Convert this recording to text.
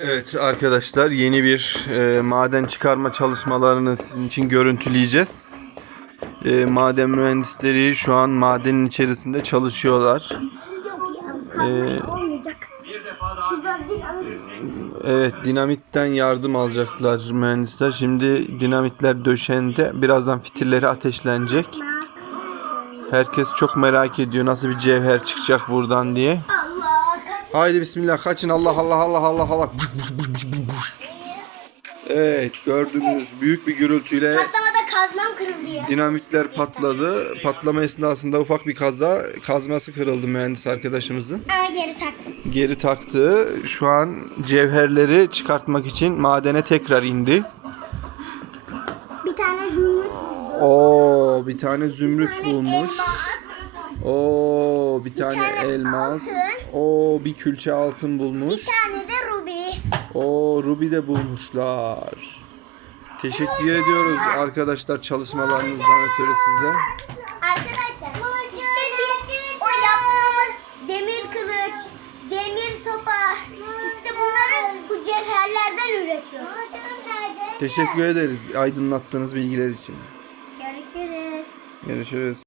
Evet arkadaşlar yeni bir e, maden çıkarma çalışmalarını sizin için görüntüleyeceğiz. E, maden mühendisleri şu an madenin içerisinde çalışıyorlar. Alıp Evet dinamitten yardım alacaklar mühendisler. Şimdi dinamitler döşendi. Birazdan fitilleri ateşlenecek. Herkes çok merak ediyor nasıl bir cevher çıkacak buradan diye. Haydi bismillah kaçın Allah Allah Allah Allah Allah. Evet gördüğünüz büyük bir gürültüyle Patlamada kazmam kırıldı ya. dinamitler patladı. Patlama esnasında ufak bir kaza kazması kırıldı mühendis arkadaşımızın. Ama geri taktım. Geri taktı. Şu an cevherleri çıkartmak için madene tekrar indi. Bir tane gümrük. Oo bir tane zümrüt bulmuş. elmas, Oo bir tane tane elmas. altın. Oo bir külçe altın bulmuş. Bir tane de ruby. Oo ruby de bulmuşlar. Teşekkür ediyoruz arkadaşlar çalışmalarınızdan ötürü size. Arkadaşlar işte bir o yaptığımız demir kılıç, demir sopa işte bunları bu cevherlerden üretiyoruz. Teşekkür ederiz aydınlattığınız bilgiler için. Görüşürüz. Görüşürüz.